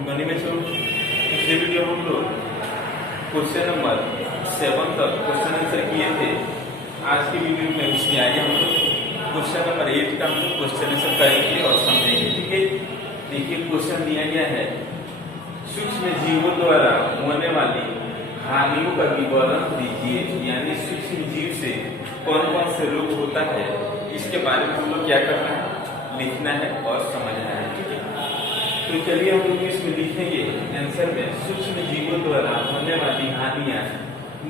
गणित में जो पिछले वीडियो हम लोग क्वेश्चन नंबर 7 तक क्वेश्चन आंसर किए थे। आज की वीडियो में उसमें आगे हम लोग क्वेश्चन नंबर 8 का हम लोग क्वेश्चन आंसर करेंगे और समझेंगे। ठीक है, देखिए क्वेश्चन दिया गया है, सूक्ष्म जीवों द्वारा होने वाली हानियों का विवरण दीजिए। यानी सूक्ष्म जीव से कौन कौन से रोग होता है, इसके बारे में हम लोग क्या करना है, लिखना है और समझना है। ठीक है, तो चलिए हम लोग इसमें लिखेंगे आंसर में, सूक्ष्म जीवों द्वारा होने वाली हानियां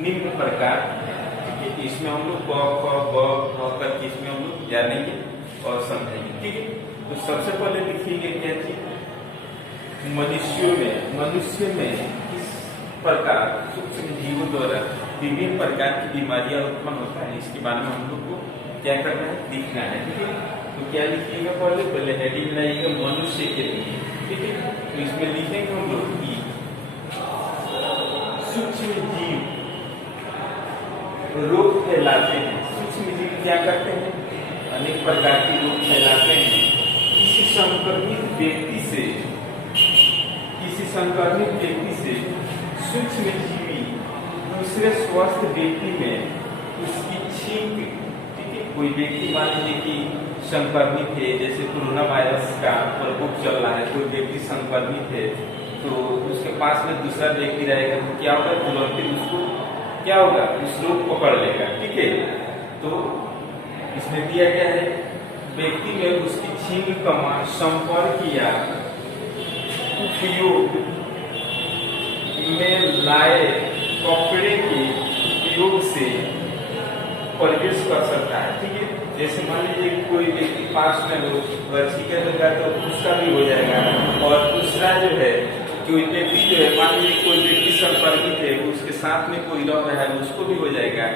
निम्न प्रकार। ठीक है, इसमें हम लोग करके इसमें हम लोग जानेंगे और समझेंगे। ठीक है, तो सबसे पहले लिखेंगे क्या चीज, मनुष्य में किस प्रकार सूक्ष्म जीवों द्वारा विभिन्न प्रकार की बीमारियां उत्पन्न होता है, इसके बारे में हम लोग को क्या करना है, लिखना है। ठीक है, तो क्या लिखिएगा, पहले हेडिंग लाइएगा मनुष्य के लिए। ठीक है, तो इसमें लिखेंगे हम लोग कि सूक्ष्म जीव रोग फैलाते हैं। सूक्ष्म जीव क्या करते हैं, अनेक प्रकार के रोग फैलाते हैं। किसी संक्रमित व्यक्ति से सूक्ष्म जीवी दूसरे स्वस्थ व्यक्ति में उसकी छींक। ठीक है, कोई व्यक्ति मान लीजिए कि संक्रमित है, जैसे कोरोना वायरस का प्रकोप चल रहा है, कोई व्यक्ति संक्रमित है तो उसके पास में दूसरा व्यक्ति रहेगा तो क्या होगा, तुरंत उसको क्या होगा, उस रोग पकड़ लेगा। ठीक है, तो इसमें दिया गया है, व्यक्ति में उसकी छींक का संपर्क या उपयोग में लाए कपड़े के उपयोग से प्रवेश कर सकता है। ठीक है, जैसे मान लीजिए कोई व्यक्ति पास में छींके लगा तो उसका भी हो जाएगा, और दूसरा जो है कोई व्यक्ति जो है, मान लीजिए कोई व्यक्ति संक्रमित है, उसके साथ में कोई रह रहा है उसको भी हो जाएगा।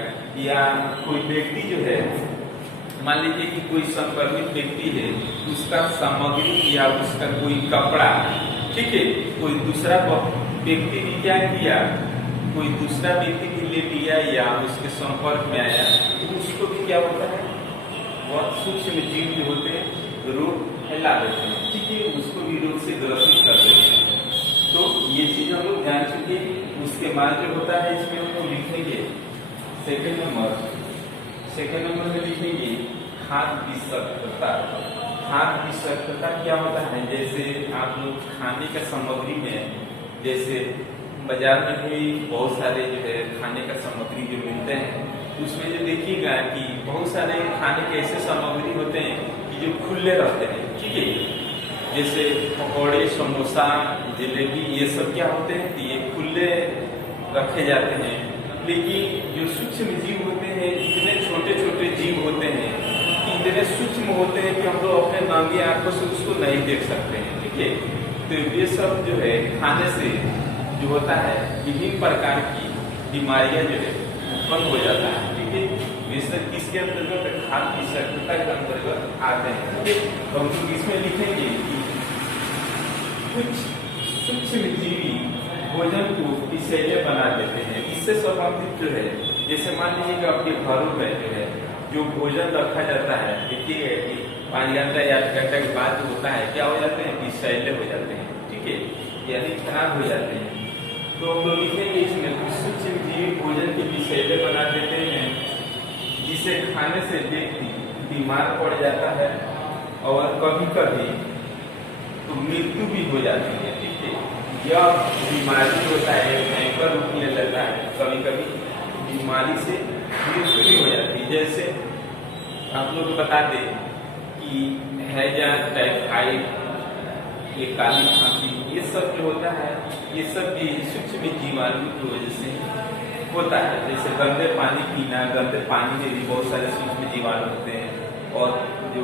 या कोई व्यक्ति जो है, मान लीजिए कि कोई संक्रमित व्यक्ति है, उसका सामग्री या उसका कोई कपड़ा, ठीक है, कोई दूसरा व्यक्ति भी क्या किया, कोई दूसरा व्यक्ति भी ले लिया या उसके संपर्क में आया तो उसको भी क्या होता है, बहुत सूक्ष्म जीव जो होते हैं रोग फैला देते हैं। ठीक है, उसको भी रोग से ग्रसित कर देते हैं। तो ये चीज हम लोग जान चुके। उसके बाद जो होता है इसमें हम लोग लिखेंगे सेकंड नंबर में लिखेंगे खाद्य विषाक्तता। खाद्य विषाक्तता क्या होता है, जैसे आप लोग खाने का सामग्री में, जैसे बाजार में भी बहुत सारे जो है खाने का सामग्री जो मिलते हैं, उसमें जो देखिएगा कि बहुत सारे खाने के ऐसे सामग्री होते हैं कि जो खुले रहते हैं। ठीक है, जैसे पकौड़े, समोसा, जलेबी, ये सब क्या होते हैं कि ये खुले रखे जाते हैं। लेकिन जो सूक्ष्म जीव होते हैं, इतने छोटे छोटे जीव होते हैं कि इतने सूक्ष्म होते हैं कि हम लोग अपने नांगी आंखों से उसको नहीं देख सकते हैं। ठीक है, तो ये सब जो है खाने से जो होता है विभिन्न प्रकार की बीमारियां जो है उत्पन्न हो जाता है। ठीक है, ये सब किसके अंतर्गत, खाद्य विषाक्तता के अंतर्गत आते हैं। ठीक है, तो हम लोग इसमें लिखेंगे कि कुछ सूक्ष्म जीवी भोजन को विषैले बना देते हैं। इससे संबंधित जो है, जैसे मान लीजिए कि आपके घरों में जो है जो भोजन रखा जाता है, देखिए कि 5 घंटा या 8 घंटा के बाद जो होता है क्या हो जाते हैं, विषैले हो जाते हैं। ठीक है, यानी खराब हो जाते हैं। तो हम लोग लिखेंगे इसमें सूक्ष्म जीव भोजन के विषैले बना देते हैं, जिसे खाने से व्यक्ति बीमार पड़ जाता है और कभी कभी तो मृत्यु भी हो जाती है। ठीक है, यह बीमारी होता है भयंकर रूप ले लेता है, कभी कभी बीमारी से मृत्यु भी हो जाती है। जैसे आप लोग बता दें कि हैजा, टाइफाइड, ये काली खांसी, ये सब जो होता है ये सब भी सूक्ष्म जीवाणु की वजह से होता है। जैसे गंदे पानी पीना, गंदे पानी में भी बहुत सारे सूक्ष्म जीवाणु होते हैं, और जो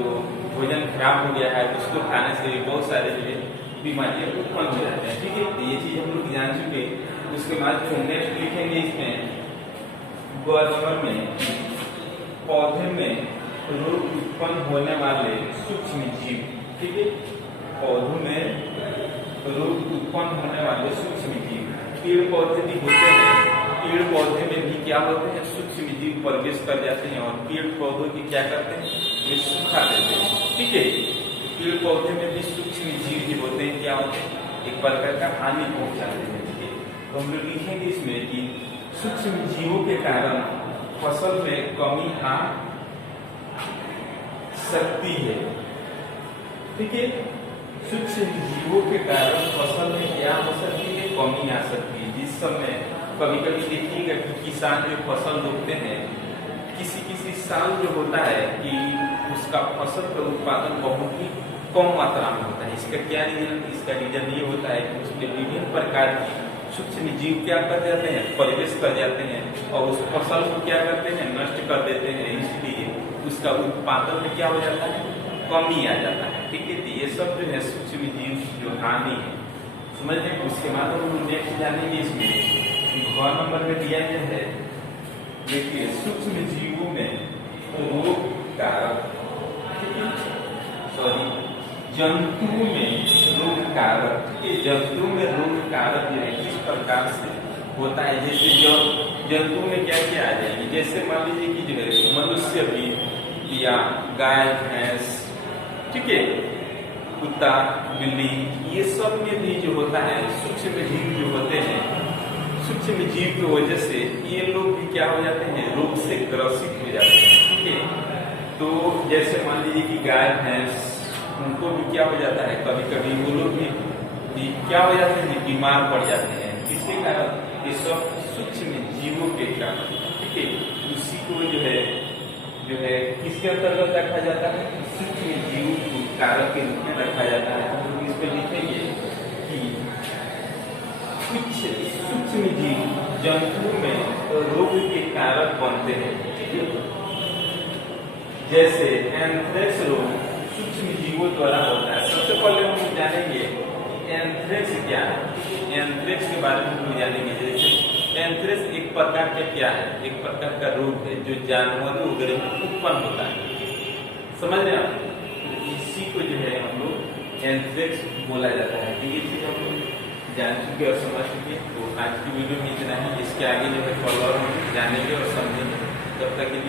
भोजन खराब हो गया है उसको खाने से भी बहुत सारे जो बीमारियां उत्पन्न हो जाते हैं। ठीक है, तो ये चीज हम लोग जान चुके। उसके बाद जो नेक्स्ट लिखेंगे इसमें नंबर में, पौधे में रोग उत्पन्न होने वाले सूक्ष्म जीव। ठीक है, पौधों में रोग उत्पन्न होने वाले सूक्ष्म जीव, पेड़ पौधे भी होते हैं, पेड़ पौधे में भी क्या होते हैं, सूक्ष्म जीव प्रवेश कर जाते हैं और पेड़ पौधों की क्या करते हैं, वे सुखा देते हैं। ठीक है, पेड़ पौधे में भी सूक्ष्म जीव जो होते हैं क्या होते हैं, एक प्रकार का हानि पहुंचाते हैं। ठीक है, तो हम लोग लिखेंगे इसमें कि सूक्ष्म जीवों के कारण फसल में कमी आ सकती है। ठीक है, सूक्ष्म जीवों के कारण फसल में क्या हो सकती है, कमी आ सकती है। जिस समय कभी कभी देखिएगा कि किसान जो फसल रोपते हैं, किसी किसी साल जो होता है कि उसका फसल का उत्पादन बहुत ही कम मात्रा में होता है। इसका क्या रीजन, इसका रीजन ये होता है कि उसमें विभिन्न प्रकार की सूक्ष्म जीव क्या कर जाते हैं, प्रवेश कर जाते हैं और उस फसल को क्या करते हैं, नष्ट कर देते हैं। इसलिए उसका उत्पादन में क्या हो जाता है, कमी आ जाता है। ठीक है, ये सब जो है सूक्ष्म जीव जो हानि है, समझ लें। उसके बाद हम नेक्स्ट जानेंगे इसमें ग नंबर में दिया गया है, देखिए सूक्ष्म जीवों में रोग कारक, जंतुओं में रोग कारक। जंतुओं में रोग कारक जो है किस प्रकार से होता है, जैसे जो जंतुओं में क्या क्या आ जाएंगे, जैसे मान लीजिए कि जो है मनुष्य भी या गाय भैंस, ठीक है, कुत्ता बिल्ली, ये सब में भी जो होता है सूक्ष्म जीव जो होते हैं, सूक्ष्म जीव की वजह से ये लोग भी क्या हो जाते हैं, रोग से ग्रसित हो जाते हैं। ठीक है, तो जैसे मान लीजिए कि गाय भैंस, उनको भी क्या हो जाता है, कभी कभी वो लोग भी क्या हो जाते हैं, बीमार पड़ जाते हैं। किसके कारण, ये सब सूक्ष्म जीवों के कारण। ठीक है, उसी को जो है किसके अंतर्गत रखा जाता है, सूक्ष्म जीवों को कारक के रूप में रखा जाता है। हम लोग इसमें लिखेंगे कि कुछ सूक्ष्म जीव जंतुओं में रोग के कारक बनते हैं। जैसे एंथ्रेक्स रोग सूक्ष्म जीवों द्वारा होता है। सबसे पहले हम जानेंगे एंथ्रेक्स क्या है, एंथ्रेक्स के बारे में हम जानेंगे। जैसे एंथ्रेक्स एक प्रकार का क्या है, एक प्रकार का रोग है जो जानवरों वगैरह में उत्पन्न होता है। समझ रहे हैं आप, इसी को जो है हम लोग एंथ्रेक्स बोला जाता है। तो ये चीज हम लोग जान चुके और समझ चुके। तो आज की वीडियो में इतना ही, इसके आगे जो है फॉलो जानेंगे और समझेंगे। तब तक के लिए